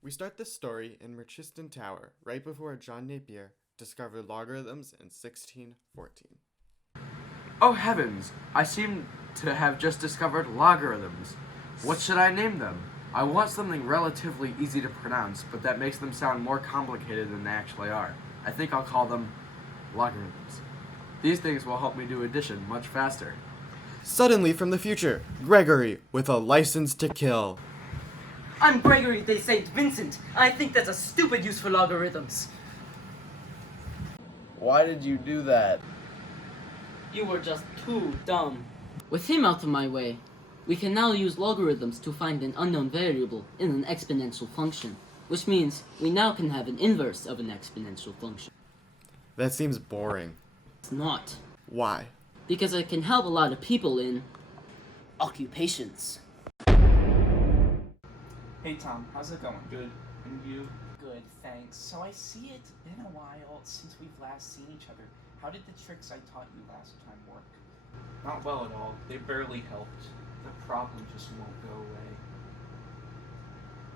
We start this story in Merchiston Tower, right before John Napier discovered logarithms in 1614. Oh heavens, I seem to have just discovered logarithms. What should I name them? I want something relatively easy to pronounce, but that makes them sound more complicated than they actually are. I think I'll call them logarithms. These things will help me do addition much faster. Suddenly from the future, Gregory with a license to kill. I'm Gregory de St. Vincent. I think that's a stupid use for logarithms. Why did you do that? You were just too dumb. With him out of my way, we can now use logarithms to find an unknown variable in an exponential function, which means we now can have an inverse of an exponential function. That seems boring. It's not, Why? because it can help a lot of people in occupations. Hey Tom, how's it going? Good. And you? Good, thanks. So I see it's been a while since we've last seen each other. How did the tricks I taught you last time work? Not well at all. They barely helped. The problem just won't go away.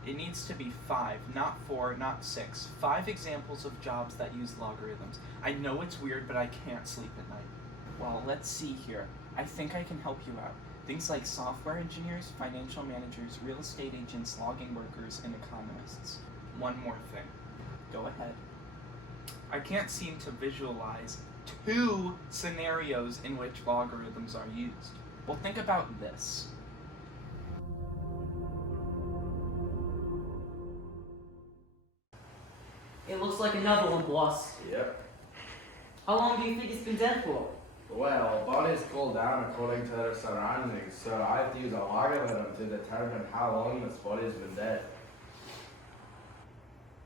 It needs to be 5, not 4, not 6. 5 examples of jobs that use logarithms. I know it's weird, but I can't sleep at night. Well, let's see here. I think I can help you out. Things like software engineers, financial managers, real estate agents, logging workers, and economists. One more thing. Go ahead. I can't seem to visualize 2 scenarios in which logarithms are used. Well, think about this. It looks like another one, boss. Yep. How long do you think it's been dead for? Well, bodies cool down according to their surroundings, so I have to use a logarithm to determine how long this body's been dead.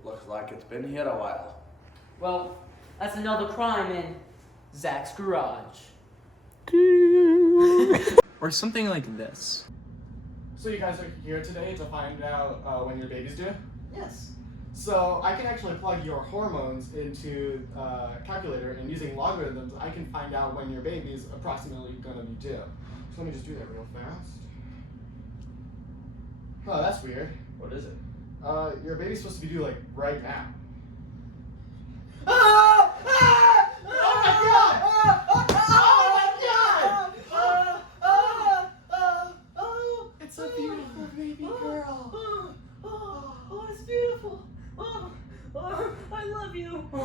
Looks like it's been here a while. Well, that's another crime in Zach's garage. Or something like this. So you guys are here today to find out when your baby's due? Yes. So I can actually plug your hormones into a calculator, and using logarithms, I can find out when your baby's approximately going to be due. So let me just do that real fast. Oh, that's weird. What is it? Your baby's supposed to be due like right now. It's a beautiful baby girl. Oh, it's beautiful. I love you. We're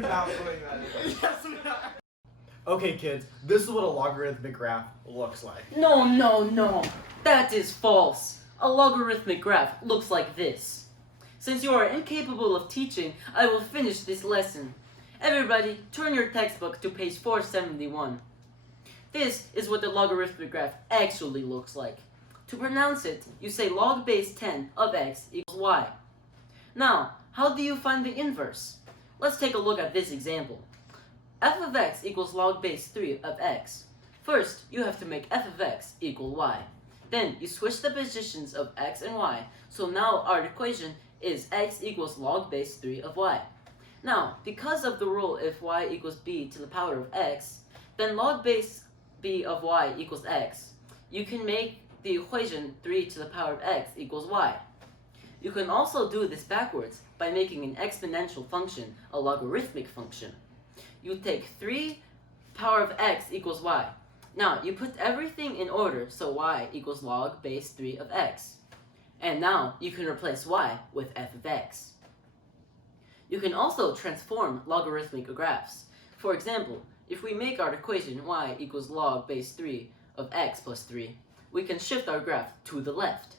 not putting that in. Yes, we are. Okay, kids, this is what a logarithmic graph looks like. No. That is false. A logarithmic graph looks like this. Since you are incapable of teaching, I will finish this lesson. Everybody, turn your textbook to page 471. This is what the logarithmic graph actually looks like. To pronounce it, you say log base 10 of x equals y. Now, how do you find the inverse? Let's take a look at this example. F of x equals log base 3 of x. First, you have to make f of x equal y. Then, you switch the positions of x and y, so now our equation is x equals log base 3 of y. Now, because of the rule if y equals b to the power of x, then log base b of y equals x, you can make the equation 3 to the power of x equals y. You can also do this backwards by making an exponential function a logarithmic function. You take 3 power of x equals y. Now, you put everything in order, so y equals log base 3 of x. And now, you can replace y with f of x. You can also transform logarithmic graphs. For example, if we make our equation y equals log base 3 of x plus 3, we can shift our graph to the left.